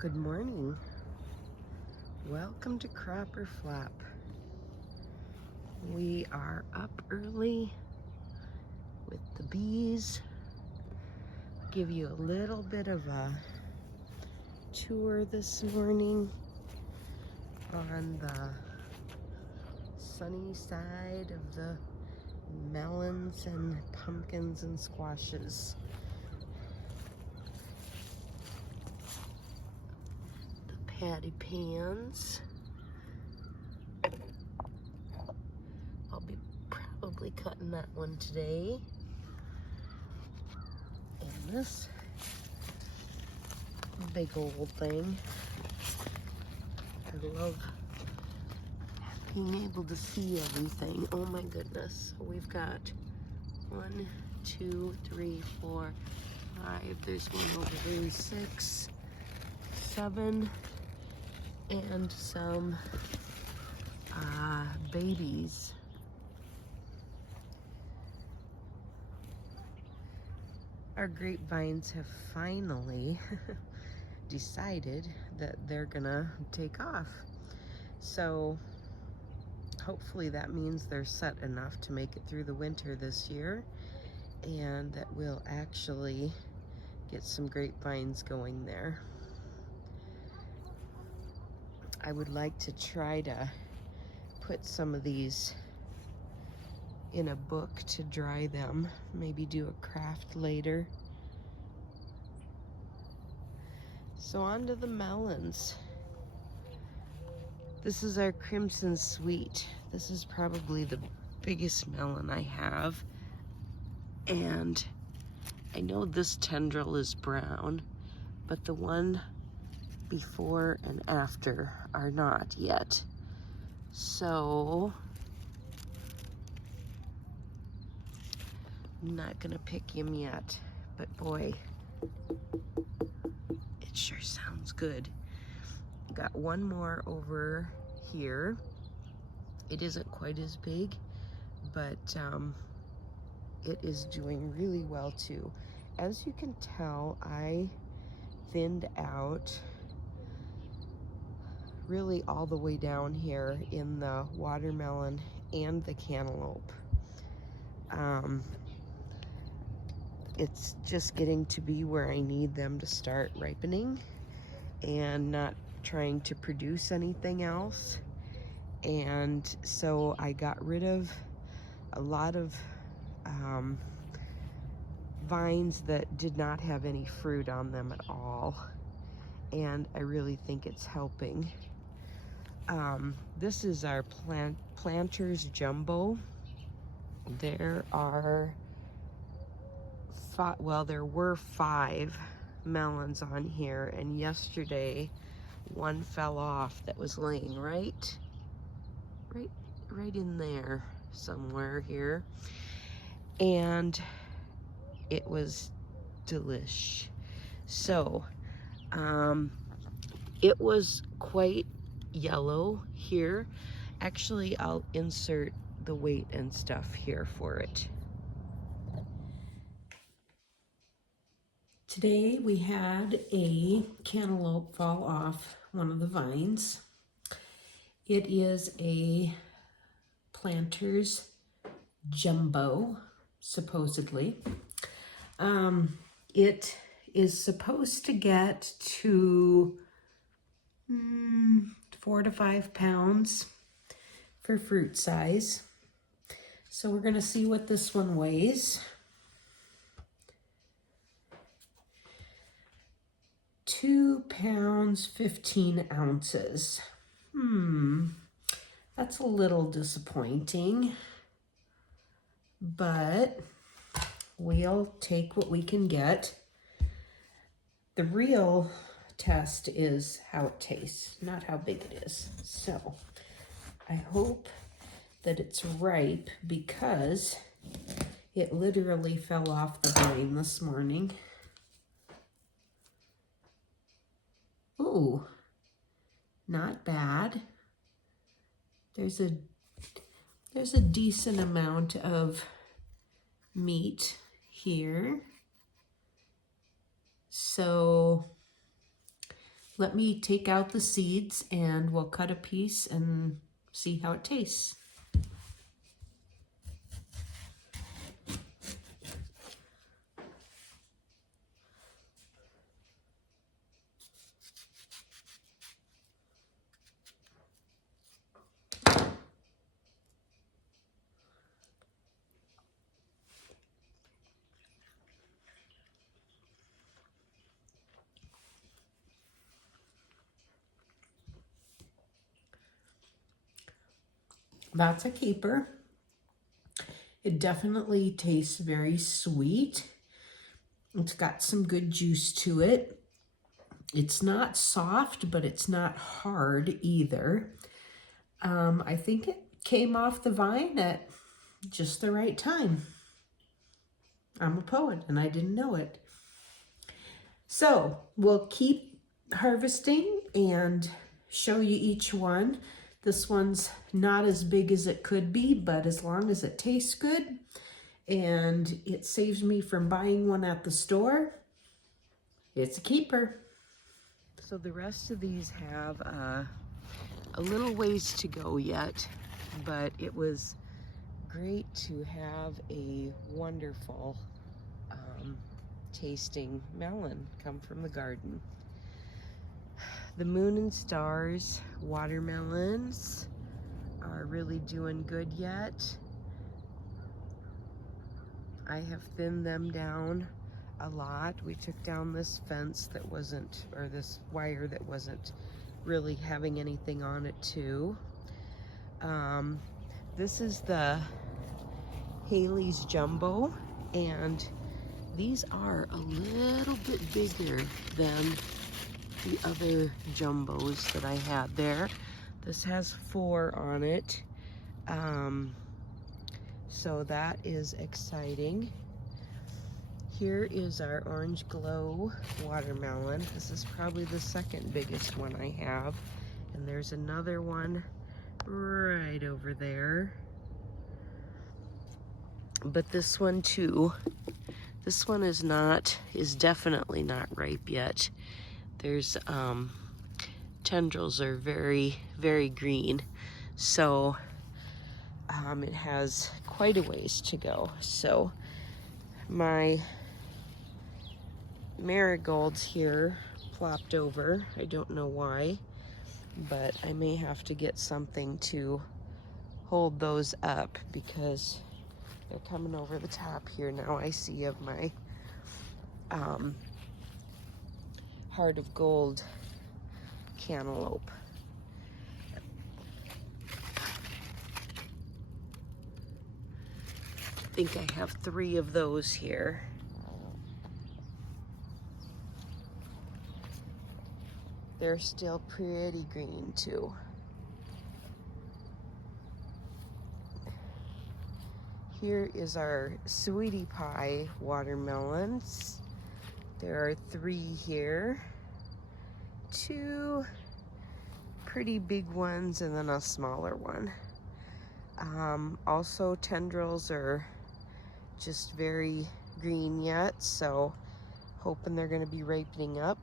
Good morning. Welcome to Cropper Flap. We are up early with the bees. Give you a little bit of a tour this morning on the sunny side of the melons and pumpkins and squashes. Patty pans. I'll be probably cutting that one today. And this big old thing. I love being able to see everything. Oh my goodness. We've got 1, 2, 3, 4, 5. There's one over there, 6, 7. And some babies. Our grapevines have finally decided that they're gonna take off. So hopefully that means they're set enough to make it through the winter this year, and that we'll actually get some grapevines going there. I would like to try to put some of these in a book to dry them. Maybe do a craft later. So on to the melons. This is our Crimson Sweet. This is probably the biggest melon I have. And I know this tendril is brown, but the one before and after are not yet. So I'm not gonna pick him yet, but boy, it sure sounds good. Got one more over here. It isn't quite as big, but it is doing really well too. As you can tell, I thinned out really all the way down here in the watermelon and the cantaloupe. It's just getting to be where I need them to start ripening and not trying to produce anything else. And so I got rid of a lot of vines that did not have any fruit on them at all, and I really think it's helping. This is our Planters Jumbo. There are there were 5 melons on here, and yesterday one fell off that was laying right in there somewhere here, and it was delish. So it was quite yellow here. Actually, I'll insert the weight and stuff here for it. Today we had a cantaloupe fall off one of the vines. It is a Planters Jumbo, supposedly. It is supposed to get to 4 to 5 pounds for fruit size. So we're gonna see what this one weighs. 2 pounds, 15 ounces. That's a little disappointing, but we'll take what we can get. The real test is how it tastes, not how big it is. So I hope that it's ripe, because it literally fell off the vine this morning. Ooh, not bad. There's a decent amount of meat here. So let me take out the seeds and we'll cut a piece and see how it tastes. That's a keeper. It definitely tastes very sweet. It's got some good juice to it. It's not soft, but it's not hard either. I think it came off the vine at just the right time. I'm a poet and I didn't know it. So we'll keep harvesting and show you each one. This one's not as big as it could be, but as long as it tastes good and it saves me from buying one at the store, it's a keeper. So the rest of these have a little ways to go yet, but it was great to have a wonderful tasting melon come from the garden. The Moon and Stars watermelons are really doing good yet. I have thinned them down a lot. We took down this fence that wasn't, or this wire that wasn't really having anything on it too. This is the Haley's Jumbo, and these are a little bit bigger than the other jumbos that I had there. This has 4 on it. So that is exciting. Here is our Orange Glow watermelon. This is probably the second biggest one I have. And there's another one right over there. But this one too, this one is definitely not ripe yet. There's, tendrils are very, very green. So, it has quite a ways to go. So, my marigolds here plopped over. I don't know why, but I may have to get something to hold those up because they're coming over the top here now. I see of my heart of gold cantaloupe. I think I have 3 of those here. They're still pretty green too. Here is our Sweetie Pie watermelons. There are 3 here. 2 pretty big ones and then a smaller one. Also tendrils are just very green yet, so hoping they're going to be ripening up.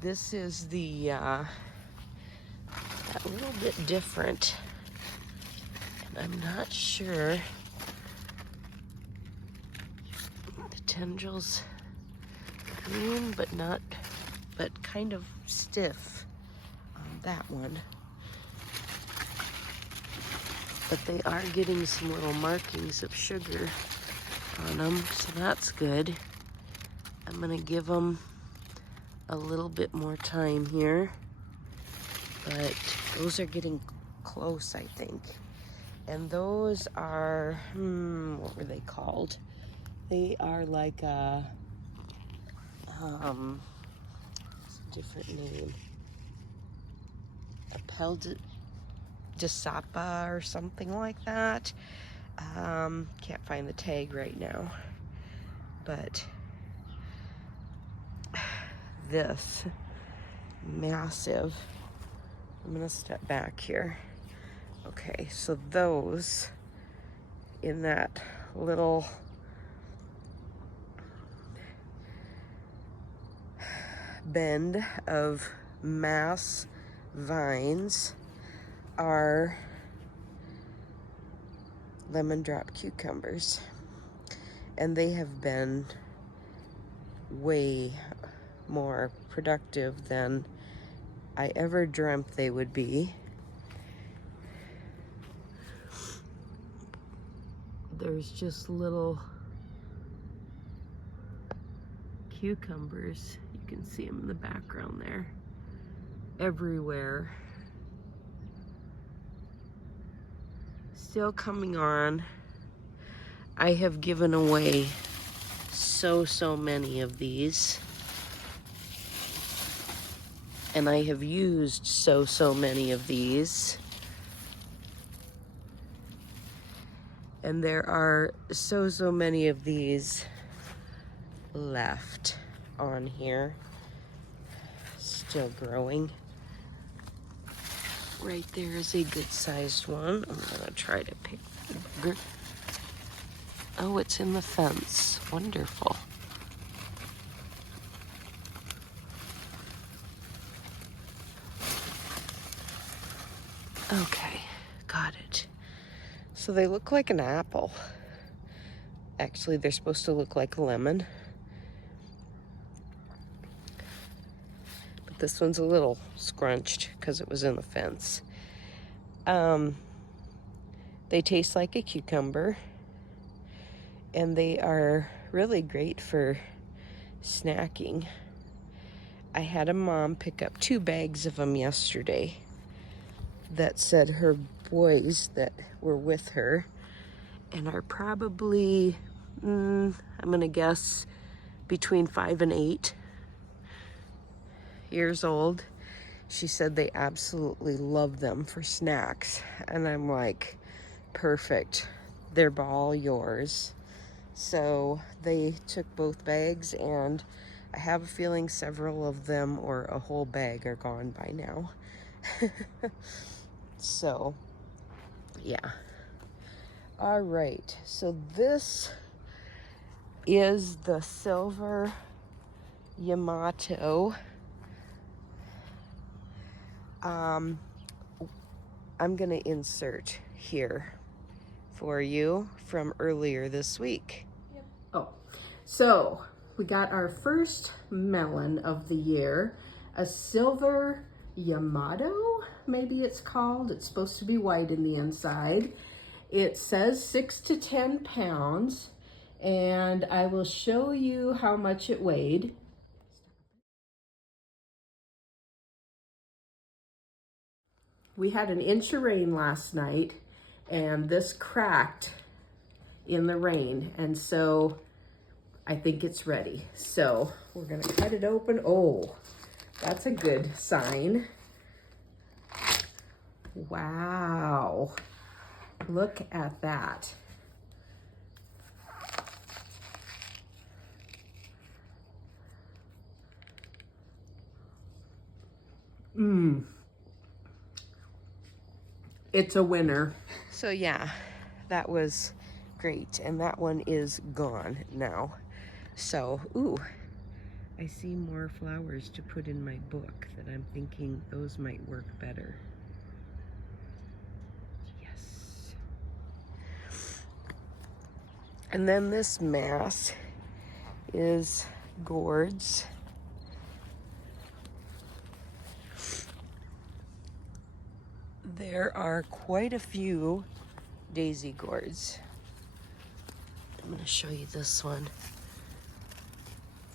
This is the a little bit different. I'm not sure. The tendrils green, but kind of stiff on that one. But they are getting some little markings of sugar on them, so that's good. I'm gonna give them a little bit more time here, but those are getting close, I think. And those are, what were they called? They are like a, it's a different name. A Sapa or something like that. Can't find the tag right now. But this massive, I'm gonna step back here. Okay, so those in that little bend of mass vines are lemon drop cucumbers, and they have been way more productive than I ever dreamt they would be. There's just little cucumbers, you can see them in the background there, everywhere. Still coming on. I have given away so many of these, and I have used so many of these, and there are so many of these left on here, still growing. Right there is a good sized one. I'm gonna try to pick bigger. Oh, it's in the fence. Wonderful. Okay, got it. So they look like an apple. Actually, they're supposed to look like a lemon. But this one's a little scrunched because it was in the fence. They taste like a cucumber, and they are really great for snacking. I had a mom pick up 2 bags of them yesterday that said her boys that were with her and are probably, I'm gonna guess, between 5 and 8 years old. She said they absolutely love them for snacks. And I'm like, perfect. They're all yours. So they took both bags, and I have a feeling several of them, or a whole bag, are gone by now. So, yeah. All right, so this is the silver Yamato. I'm gonna insert here for you from earlier this week. Yep. Oh, so we got our first melon of the year, a silver Yamato, maybe it's called. It's supposed to be white in the inside. It says 6 to 10 pounds, and I will show you how much it weighed. We had an inch of rain last night, and this cracked in the rain, and so I think it's ready. So we're gonna cut it open. Oh, that's a good sign. Wow, look at that. It's a winner. So yeah, that was great, and that one is gone now. So, ooh, I see more flowers to put in my book that I'm thinking those might work better. Yes. And then this mass is gourds. There are quite a few daisy gourds. I'm going to show you this one.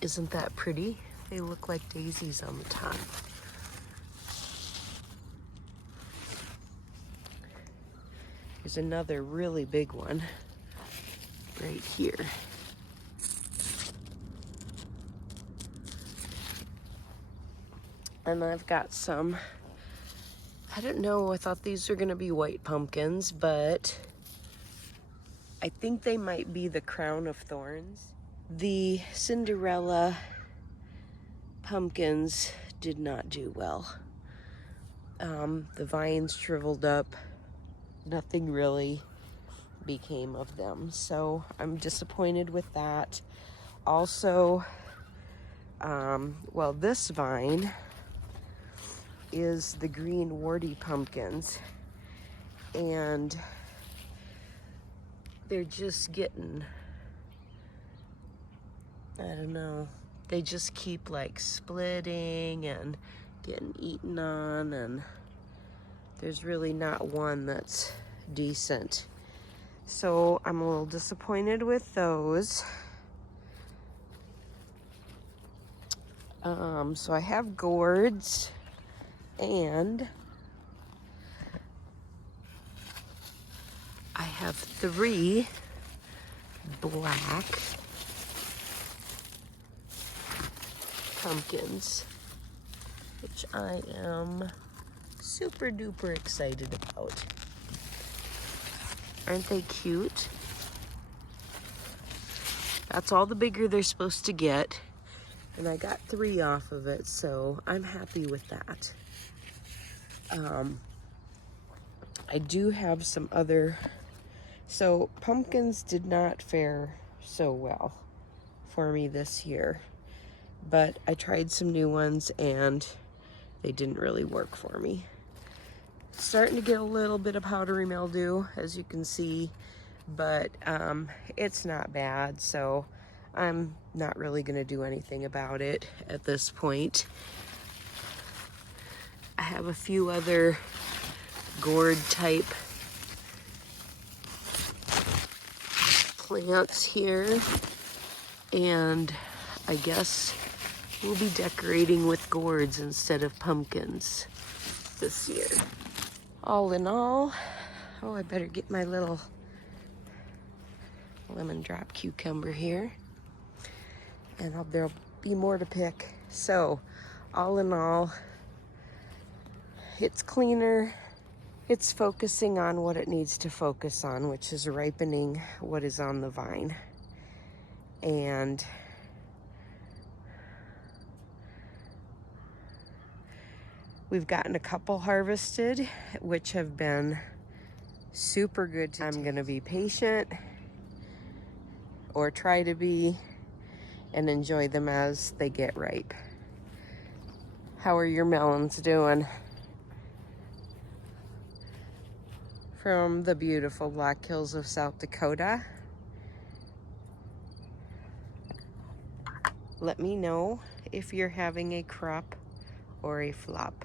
Isn't that pretty? They look like daisies on the top. There's another really big one right here. And I've got some, I don't know, I thought these were gonna be white pumpkins, but I think they might be the crown of thorns. The Cinderella pumpkins did not do well. The vines shriveled up. Nothing really became of them, so I'm disappointed with that. Also, Well, this vine is the green warty pumpkins, and they're just getting, I don't know, they just keep like splitting and getting eaten on, and there's really not one that's decent. So I'm a little disappointed with those. So I have gourds, and I have 3 black pumpkins, which I am super duper excited about. Aren't they cute? That's all the bigger they're supposed to get. And I got 3 off of it, so I'm happy with that. I do have some other, so pumpkins did not fare so well for me this year, but I tried some new ones and they didn't really work for me. Starting to get a little bit of powdery mildew, as you can see, but it's not bad, so I'm not really gonna do anything about it at this point. I have a few other gourd type plants here, and I guess we'll be decorating with gourds instead of pumpkins this year. All in all, oh, I better get my little lemon drop cucumber here, and there'll be more to pick. So all in all, it's cleaner. It's focusing on what it needs to focus on, which is ripening what is on the vine. And we've gotten a couple harvested, which have been super good. I'm gonna be patient, or try to be, and enjoy them as they get ripe. How are your melons doing? From the beautiful Black Hills of South Dakota. Let me know if you're having a crop or a flop.